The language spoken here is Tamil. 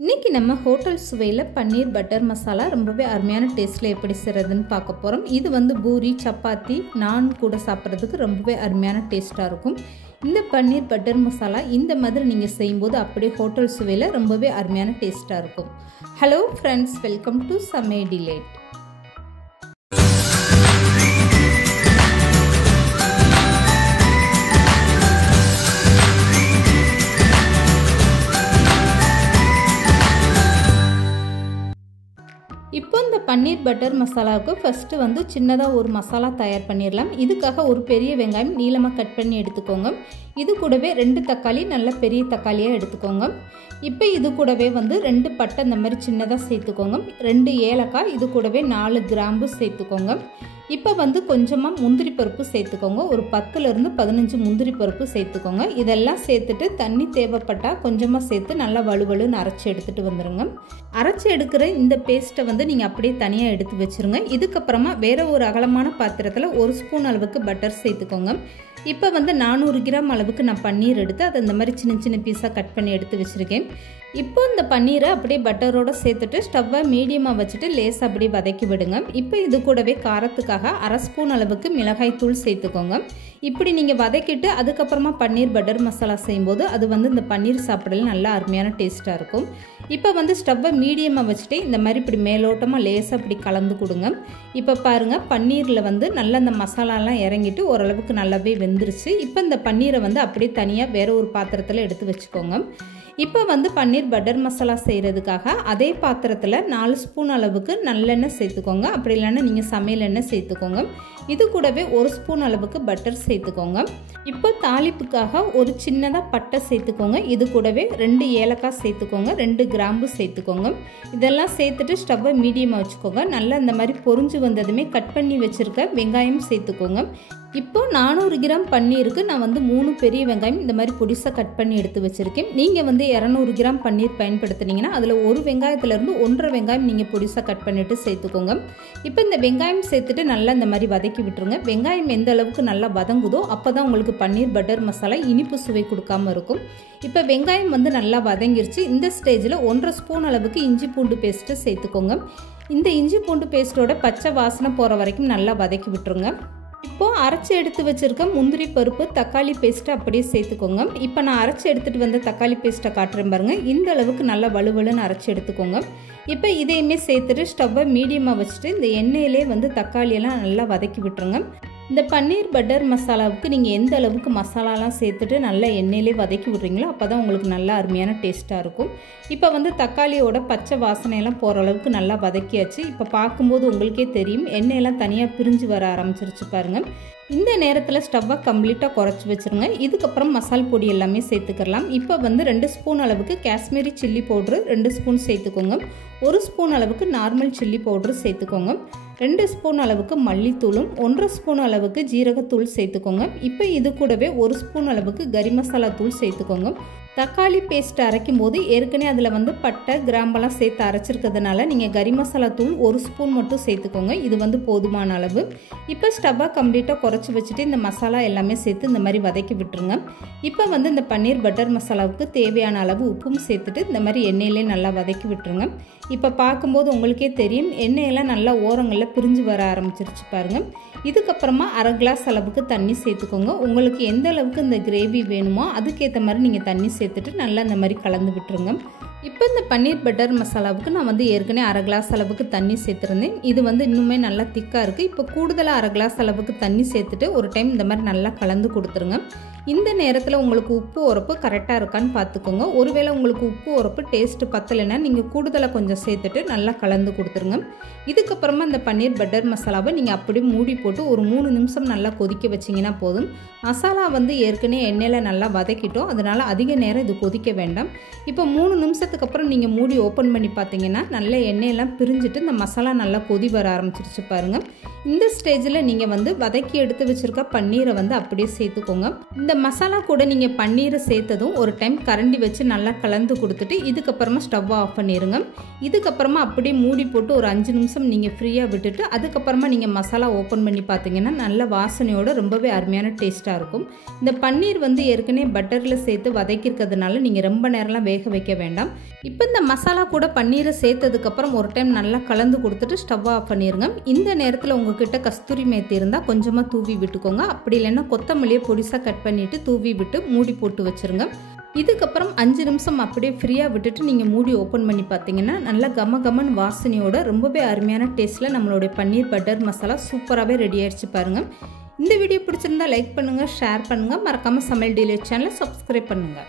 இன்றைக்கி நம்ம ஹோட்டல் சுவையில் பன்னீர் பட்டர் மசாலா ரொம்பவே அருமையான டேஸ்ட்டில் எப்படி செய்கிறதுன்னு பார்க்க போகிறோம். இது வந்து பூரி, சப்பாத்தி, நான் கூட சாப்பிட்றதுக்கு ரொம்பவே அருமையான டேஸ்ட்டாக இருக்கும். இந்த பன்னீர் பட்டர் மசாலா இந்த மாதிரி நீங்கள் செய்யும்போது அப்படியே ஹோட்டல் சுவையில் ரொம்பவே அருமையான டேஸ்ட்டாக இருக்கும். ஹலோ ஃப்ரெண்ட்ஸ், வெல்கம் டு சமையல் டிலைட். இப்போ இந்த பன்னீர் பட்டர் மசாலாவுக்கு ஃபஸ்ட்டு வந்து சின்னதாக ஒரு மசாலா தயார் பண்ணிடலாம். இதுக்காக ஒரு பெரிய வெங்காயம் நீளமாக கட் பண்ணி எடுத்துக்கோங்க. இது கூடவே 2 தக்காளி நல்ல பெரிய தக்காளியாக எடுத்துக்கோங்க. இப்போ இது கூடவே வந்து 2 பட்டை இந்த மாதிரி சின்னதாக சேர்த்துக்கோங்க. 2 ஏலக்காய், இது கூடவே 4 கிராம்பு சேர்த்துக்கோங்க. இப்போ வந்து கொஞ்சமாக முந்திரி பருப்பு சேர்த்துக்கோங்க. ஒரு 10லேருந்து 15 முந்திரி பருப்பு சேர்த்துக்கோங்க. இதெல்லாம் சேர்த்துட்டு தண்ணி தேவைப்பட்டால் கொஞ்சமாக சேர்த்து நல்லா வலுவலுன்னு அரைச்சி எடுத்துகிட்டு வந்துடுங்க. அரைச்சி எடுக்கிற இந்த பேஸ்ட்டை வந்து நீங்கள் அப்படியே தனியாக எடுத்து வச்சுருங்க. இதுக்கப்புறமா வேறு ஒரு அகலமான பாத்திரத்தில் 1 ஸ்பூன் அளவுக்கு பட்டர் சேர்த்துக்கோங்க. இப்போ வந்து 400 கிராம் அளவுக்கு நான் பன்னீர் எடுத்து அதை இந்த மாதிரி சின்ன சின்ன பீஸாக கட் பண்ணி எடுத்து வச்சுருக்கேன். இப்போ இந்த பன்னீரை அப்படியே பட்டரோடு சேர்த்துட்டு ஸ்டவ்வை மீடியமாக வச்சுட்டு லேசாக அப்படியே வதக்கி விடுங்க. இப்போ இது கூடவே காரத்துக்காக 1/2 ஸ்பூன் அளவுக்கு மிளகாய் தூள் சேர்த்துக்கோங்க. இப்படி நீங்கள் வதக்கிட்டு அதுக்கப்புறமா பன்னீர் பட்டர் மசாலா செய்யும்போது அது வந்து இந்த பன்னீர் சாப்பிடல நல்லா அருமையான டேஸ்ட்டாக இருக்கும். இப்போ வந்து ஸ்டவ்வை மீடியமாக வச்சுட்டு இந்த மாதிரி இப்படி மேலோட்டமாக லேசாக இப்படி கலந்து கொடுங்க. இப்போ பாருங்கள், பன்னீரில் வந்து நல்லா இந்த மசாலாலாம் இறங்கிட்டு ஓரளவுக்கு நல்லாவே வெந்துருச்சு. இப்போ இந்த பன்னீரை வந்து அப்படியே தனியாக வேறு ஒரு பாத்திரத்தில் எடுத்து வச்சுக்கோங்க. இப்போ வந்து பன்னீர் பட்டர் மசாலா செய்கிறதுக்காக அதே பாத்திரத்தில் 4 ஸ்பூன் அளவுக்கு நல்லெண்ணெய் சேர்த்துக்கோங்க. அப்படி இல்லைன்னா நீங்கள் சமையல் எண்ணெய் சேர்த்துக்கோங்க. இது கூடவே 1 ஸ்பூன் அளவுக்கு பட்டர் சேர்த்துக்கோங்க. இப்போ தாளிப்புக்காக ஒரு சின்னதாக பட்டை சேர்த்துக்கோங்க. இது கூடவே 2 ஏலக்காய் சேர்த்துக்கோங்க. 2 கிராம்பு சேர்த்துக்கோங்க. இதெல்லாம் சேர்த்துட்டு ஸ்டவ்வை மீடியமாக வச்சுக்கோங்க. நல்லா இந்த மாதிரி பொரிஞ்சு வந்ததுமே கட் பண்ணி வச்சுருக்க வெங்காயம் சேர்த்துக்கோங்க. இப்போ 400 கிராம் பன்னீருக்கு நான் வந்து 3 பெரிய வெங்காயம் இந்த மாதிரி பொடிசாக கட் பண்ணி எடுத்து வச்சுருக்கேன். நீங்கள் வந்து 200 கிராம் பன்னீர் பயன்படுத்துனீங்கன்னா அதில் ஒரு வெங்காயத்துலேருந்து 1.5 வெங்காயம் நீங்கள் பொடிசாக கட் பண்ணிவிட்டு சேர்த்துக்கோங்க. இப்போ இந்த வெங்காயம் சேர்த்துட்டு நல்லா இந்த மாதிரி வதக்கி விட்டுருங்க. வெங்காயம் எந்த அளவுக்கு நல்லா வதங்குதோ அப்போ தான் உங்களுக்கு பன்னீர் பட்டர் மசாலா இனிப்பு சுவை கொடுக்காமல் இருக்கும். இப்போ வெங்காயம் வந்து நல்லா வதங்கிருச்சு. இந்த ஸ்டேஜில் 1.5 ஸ்பூன் அளவுக்கு இஞ்சி பூண்டு பேஸ்ட்டு சேர்த்துக்கோங்க. இந்த இஞ்சி பூண்டு பேஸ்ட்டோட பச்சை வாசனை போகிற வரைக்கும் நல்லா வதக்கி விட்டுருங்க. இப்போது அரைச்சி எடுத்து வச்சுருக்க முந்திரி பருப்பு, தக்காளி பேஸ்ட்டை அப்படியே சேர்த்துக்கோங்க. இப்போ நான் அரைச்சி எடுத்துகிட்டு வந்த தக்காளி பேஸ்ட்டை காட்டுறேன் பாருங்கள். இந்த அளவுக்கு நல்லா வலுவலுன்னு அரைச்சி எடுத்துக்கோங்க. இப்போ இதையுமே சேர்த்துட்டு ஸ்டவ்வை மீடியமாக வச்சுட்டு இந்த எண்ணெயிலே வந்து தக்காளியெல்லாம் நல்லா வதக்கி விட்டுருங்க. இந்த பன்னீர் பட்டர் மசாலாவுக்கு நீங்கள் எந்த அளவுக்கு மசாலாலாம் சேர்த்துட்டு நல்லா எண்ணெயிலே வதக்கி விட்றீங்களோ அப்போ தான் உங்களுக்கு நல்லா அருமையான டேஸ்ட்டாக இருக்கும். இப்போ வந்து தக்காளியோட பச்சை வாசனையெல்லாம் போகிற அளவுக்கு நல்லா வதக்கியாச்சு. இப்போ பார்க்கும்போது உங்களுக்கே தெரியும் எண்ணெயெல்லாம் தனியாக பிரிஞ்சு வர ஆரம்பிச்சிருச்சு பாருங்கள். இந்த நேரத்தில் ஸ்டவ்வை கம்ப்ளீட்டாக குறைச்சி வச்சுருங்க. இதுக்கப்புறம் மசால் பொடி எல்லாமே சேர்த்துக்கலாம். இப்போ வந்து 2 ஸ்பூன் அளவுக்கு காஷ்மீரி சில்லி பவுட்ரு 2 ஸ்பூன் சேர்த்துக்கோங்க. 1 ஸ்பூன் அளவுக்கு நார்மல் சில்லி பவுட்ரு சேர்த்துக்கோங்க. 2 ஸ்பூன் அளவுக்கு மல்லித்தூளும் 1.5 ஸ்பூன் அளவுக்கு ஜீரகத்தூள் சேர்த்துக்கோங்க. இப்போ இது கூடவே 1 ஸ்பூன் அளவுக்கு கறி மசாலா தூள் சேர்த்துக்கோங்க. தக்காளி பேஸ்ட் அரைக்கும் போது ஏற்கனவே அதில் வந்து பட்டை, கிராம்பெல்லாம் சேர்த்து அரைச்சிருக்கிறதுனால நீங்கள் கறி மசாலா தூள் 1 ஸ்பூன் மட்டும் சேர்த்துக்கோங்க. இது வந்து போதுமான அளவு. இப்போ ஸ்டவ்வை கம்ப்ளீட்டாக குறைச்சி வச்சுட்டு இந்த மசாலா எல்லாமே சேர்த்து இந்த மாதிரி வதக்கி விட்டுருங்க. இப்போ வந்து இந்த பன்னீர் பட்டர் மசாலாவுக்கு தேவையான அளவு உப்பும் சேர்த்துட்டு இந்த மாதிரி எண்ணெயிலே நல்லா வதக்கி விட்டுருங்க. இப்போ பார்க்கும்போது உங்களுக்கே தெரியும் எண்ணெயெல்லாம் நல்லா ஓரங்களில் பிரிஞ்சு வர ஆரம்பிச்சிருச்சு பாருங்கள். இதுக்கப்புறமா 1/2 கிளாஸ் அளவுக்கு தண்ணி சேர்த்துக்கோங்க. உங்களுக்கு எந்த அளவுக்கு இந்த கிரேவி வேணுமோ அதுக்கேற்ற மாதிரி நீங்கள் தண்ணி சேர்த்துட்டு நல்லா இந்த மாதிரி கலந்து விட்டுருங்க. இப்போ இந்த பன்னீர் பட்டர் மசாலாவுக்கு நான் வந்து ஏற்கனவே 1/2 கிளாஸ் அளவுக்கு தண்ணி சேர்த்துருந்தேன். இது வந்து இன்னுமே நல்லா திக்காக இருக்குது. இப்போ கூடுதலாக 1/2 கிளாஸ் அளவுக்கு தண்ணி சேர்த்துட்டு ஒரு டைம் இந்த மாதிரி நல்லா கலந்து கொடுத்துருங்க. இந்த நேரத்தில் உங்களுக்கு உப்பு உரப்பு கரெக்டாக இருக்கான்னு பார்த்துக்கோங்க. ஒருவேளை உங்களுக்கு உப்பு உரப்பு டேஸ்ட்டு பத்தலைன்னா நீங்கள் கூடுதலாக கொஞ்சம் சேர்த்துட்டு நல்லா கலந்து கொடுத்துருங்க. இதுக்கப்புறமா இந்த பன்னீர் பட்டர் மசாலாவை நீங்கள் அப்படியே மூடி போட்டு ஒரு 3 நிமிஷம் நல்லா கொதிக்க வச்சிங்கன்னா போதும். மசாலா வந்து ஏற்கனவே எண்ணெயில் நல்லா வதக்கிட்டோம், அதனால் அதிக நேரம் இது கொதிக்க வேண்டாம். இப்போ 3 நிமிஷத்துக்கு அப்புறம் நீங்கள் மூடி ஓப்பன் பண்ணி பார்த்தீங்கன்னா நல்ல எண்ணெயெல்லாம் பிரிஞ்சுட்டு இந்த மசாலா நல்லா கொதி வர ஆரம்பிச்சிருச்சு பாருங்கள். இந்த ஸ்டேஜில் நீங்கள் வந்து வதக்கி எடுத்து வச்சுருக்க பன்னீரை வந்து அப்படியே சேர்த்துக்கோங்க. இந்த மசாலா கூட நீங்கள் பன்னீரை சேர்த்ததும் ஒரு டைம் கரண்டி வச்சு நல்லா கலந்து கொடுத்துட்டு இதுக்கப்புறமா ஸ்டவ்வை ஆஃப் பண்ணிடுங்க. இதுக்கப்புறமா அப்படியே மூடி போட்டு ஒரு 5 நிமிஷம் நீங்கள் ஃப்ரீயாக விட்டுட்டு அதுக்கப்புறமா நீங்கள் மசாலா ஓப்பன் பண்ணி பார்த்தீங்கன்னா நல்ல வாசனையோட ரொம்பவே அருமையான டேஸ்ட்டாக இருக்கும். இந்த பன்னீர் வந்து ஏற்கனவே பட்டரில் சேர்த்து வதக்கியிருக்கிறதுனால நீங்கள் ரொம்ப நேரம்லாம் வேக வைக்க வேண்டாம். இப்போ இந்த மசாலா கூட பன்னீரை சேர்த்ததுக்கப்புறம் ஒரு டைம் நல்லா கலந்து கொடுத்துட்டு ஸ்டவ்வை ஆஃப் பண்ணிடுங்க. இந்த நேரத்தில் உங்ககிட்ட கஸ்தூரி மேத்தி இருந்தால் கொஞ்சமாக தூவி விட்டுக்கோங்க. அப்படி இல்லைன்னா கொத்தமல்லியை பொடிசாக கட் பண்ணிவிட்டு தூவி விட்டு மூடி போட்டு வச்சுருங்க. இதுக்கப்புறம் 5 நிமிஷம் அப்படியே ஃப்ரீயாக விட்டுட்டு நீங்கள் மூடி ஓப்பன் பண்ணி பார்த்தீங்கன்னா நல்லா கமகமன் வாசனையோட ரொம்பவே அருமையான டேஸ்ட்டில் நம்மளுடைய பன்னீர் பட்டர் மசாலா சூப்பராகவே ரெடி ஆகிடுச்சு பாருங்கள். இந்த வீடியோ பிடிச்சிருந்தா லைக் பண்ணுங்கள், ஷேர் பண்ணுங்கள், மறக்காமல் சமையல் டெய்லி சேனலை சப்ஸ்கிரைப் பண்ணுங்கள்.